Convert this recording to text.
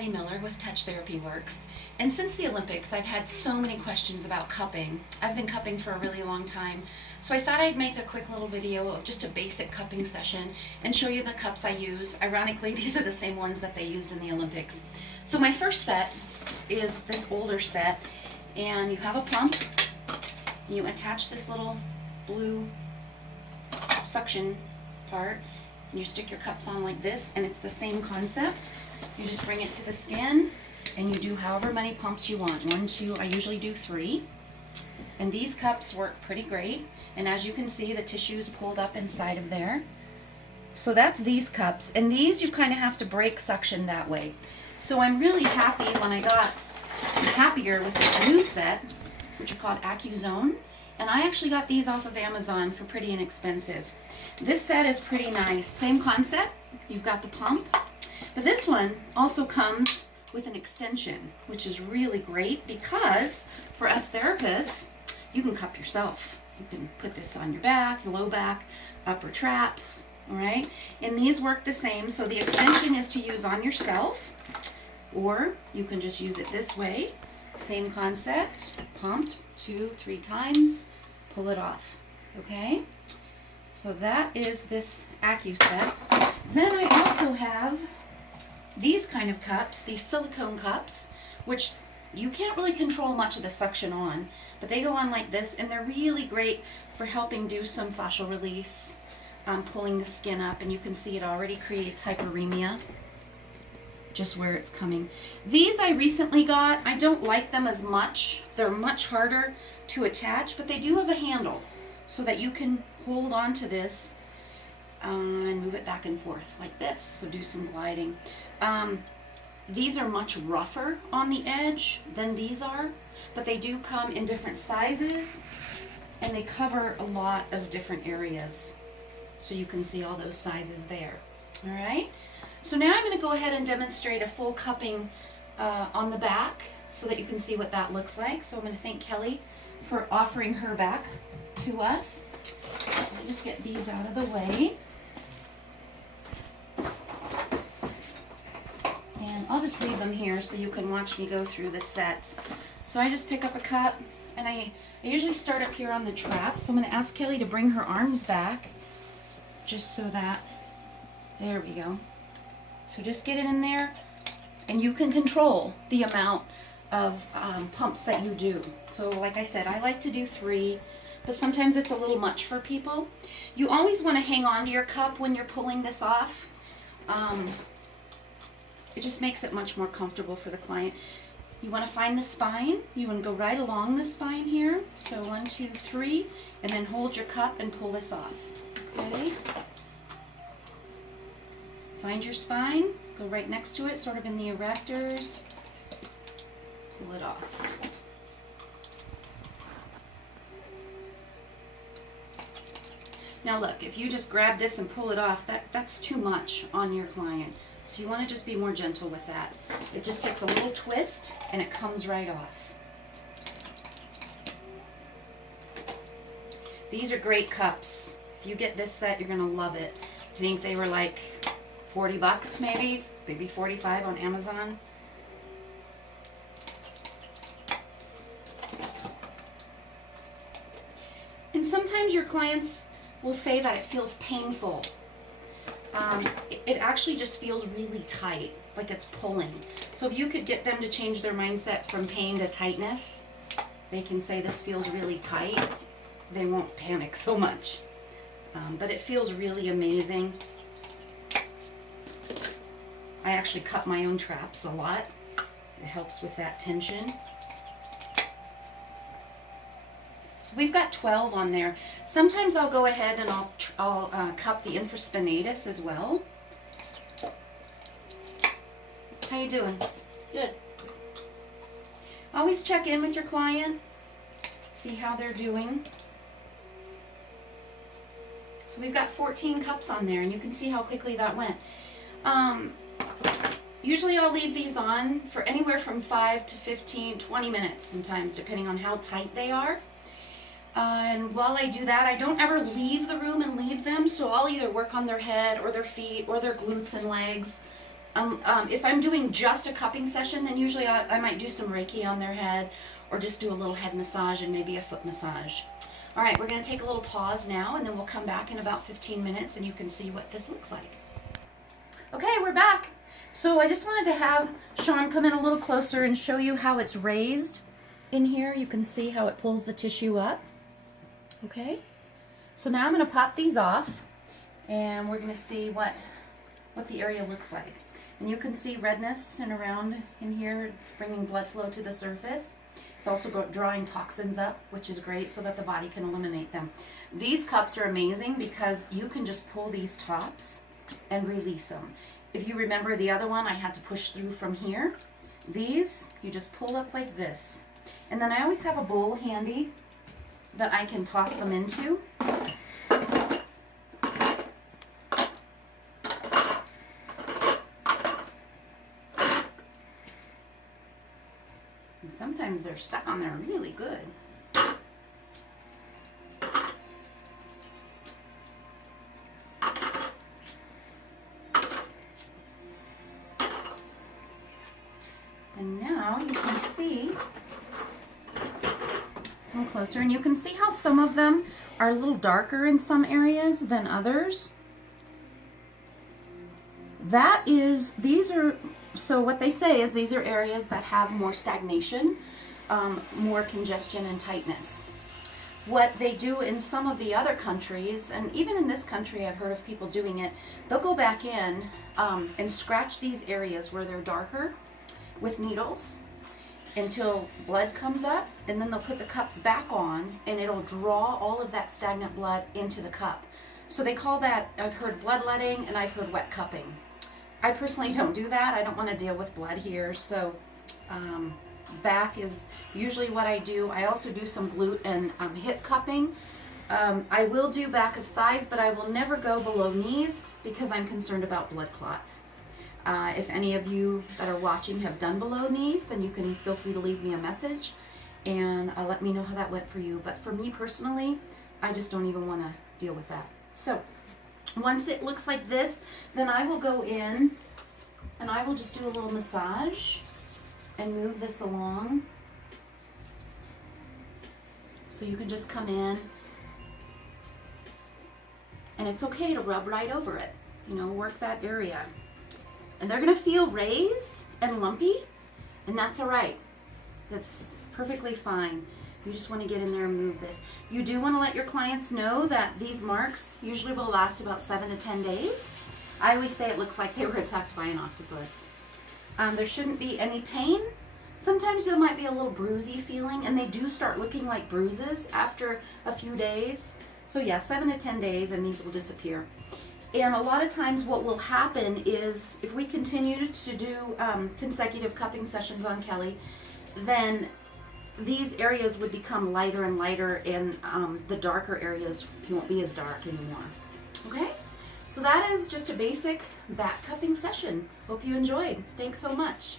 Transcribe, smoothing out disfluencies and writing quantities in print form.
Heidi Miller with Touch Therapy Works, and since the Olympics I've had so many questions about cupping. I've been cupping for a really long time, so I thought I'd make a quick little video of just a basic cupping session and show you the cups I use. Ironically, these are the same ones that they used in the Olympics. So my first set is this older set, and you have a pump, and you attach this little blue suction part, and you stick your cups on like this, and it's the same concept. You just bring it to the skin and you do however many pumps you want. 1, 2, I usually do 3. And these cups work pretty great. And as you can see, the tissue is pulled up inside of there. So that's these cups. And these you kind of have to break suction that way. So I'm really happy when I'm happier with this new set, which are called AccuZone. And I actually got these off of Amazon for pretty inexpensive. This set is pretty nice. Same concept. You've got the pump. But this one also comes with an extension, which is really great because for us therapists, you can cup yourself. You can put this on your back, your low back, upper traps, all right? And these work the same. So the extension is to use on yourself, or you can just use it this way. Same concept, pump 2, 3 times, pull it off, okay? So that is this AccuSet. Then I also have these kind of cups, these silicone cups, which you can't really control much of the suction on, but they go on like this, and they're really great for helping do some fascial release, pulling the skin up, and you can see it already creates hyperemia just where it's coming. These I recently got. I don't like them as much. They're much harder to attach, but they do have a handle so that you can hold on to this and move it back and forth like this. So do some gliding. These are much rougher on the edge than these are, but they do come in different sizes and they cover a lot of different areas. So you can see all those sizes there. All right. So now I'm going to go ahead and demonstrate a full cupping on the back so that you can see what that looks like. So I'm going to thank Kelly for offering her back to us. Let me just get these out of the way. And I'll just leave them here so you can watch me go through the sets. So I just pick up a cup, and I usually start up here on the trap. So I'm going to ask Kelly to bring her arms back just so that, there we go. So just get it in there, and you can control the amount of pumps that you do. So like I said, I like to do 3, but sometimes it's a little much for people. You always want to hang on to your cup when you're pulling this off. It just makes it much more comfortable for the client. You want to find the spine. You want to go right along the spine here. So 1, 2, 3, and then hold your cup and pull this off. Okay. Find your spine, go right next to it, sort of in the erectors, pull it off. Now look, if you just grab this and pull it off, that's too much on your client. So you want to just be more gentle with that. It just takes a little twist and it comes right off. These are great cups. If you get this set, you're going to love it. I think they were like $40 maybe 45 on Amazon. And sometimes your clients will say that it feels painful. It actually just feels really tight, like it's pulling. So if you could get them to change their mindset from pain to tightness, they can say this feels really tight. They won't panic so much. But it feels really amazing. I actually cut my own traps a lot. It helps with that tension. So we've got 12 on there. Sometimes I'll go ahead and I'll cup the infraspinatus as well. How you doing? Good. Always check in with your client, see how they're doing. So we've got 14 cups on there, and you can see how quickly that went. Usually I'll leave these on for anywhere from 5 to 15, 20 minutes sometimes, depending on how tight they are. And while I do that, I don't ever leave the room and leave them, so I'll either work on their head or their feet or their glutes and legs. If I'm doing just a cupping session, then usually I might do some Reiki on their head, or just do a little head massage and maybe a foot massage. All right, we're going to take a little pause now, and then we'll come back in about 15 minutes and you can see what this looks like. Okay, we're back. So I just wanted to have Sean come in a little closer and show you how it's raised in here. You can see how it pulls the tissue up. Okay, so now I'm going to pop these off, and we're going to see what the area looks like. And you can see redness and around in here. It's bringing blood flow to the surface. It's also drawing toxins up, which is great so that the body can eliminate them. These cups are amazing because you can just pull these tops and release them. If you remember the other one, I had to push through from here. These, you just pull up like this. And then I always have a bowl handy that I can toss them into. And sometimes they're stuck on there really good. And now you can see, come closer, and you can see how some of them are a little darker in some areas than others. So what they say is these are areas that have more stagnation, more congestion and tightness. What they do in some of the other countries, and even in this country I've heard of people doing it, they'll go back in and scratch these areas where they're darker with needles until blood comes up, and then they'll put the cups back on and it'll draw all of that stagnant blood into the cup. So they call that, I've heard bloodletting and I've heard wet cupping. I personally don't do that. I don't want to deal with blood here, so back is usually what I do. I also do some glute and hip cupping. I will do back of thighs, but I will never go below knees because I'm concerned about blood clots. If any of you that are watching have done below knees, then you can feel free to leave me a message and let me know how that went for you. But for me personally, I just don't even want to deal with that. So once it looks like this, then I will go in and I will just do a little massage and move this along. So you can just come in, and it's okay to rub right over it, you know, work that area. And they're gonna feel raised and lumpy, and that's all right. That's perfectly fine. You just want to get in there and move this. You do want to let your clients know that these marks usually will last about 7 to 10 days. I always say it looks like they were attacked by an octopus. There shouldn't be any pain. Sometimes there might be a little bruisey feeling, and they do start looking like bruises after a few days. So yeah, 7 to 10 days and these will disappear. And a lot of times what will happen is if we continue to do consecutive cupping sessions on Kelly, then these areas would become lighter and lighter, and the darker areas won't be as dark anymore. Okay, so that is just a basic back cupping session. Hope you enjoyed. Thanks so much.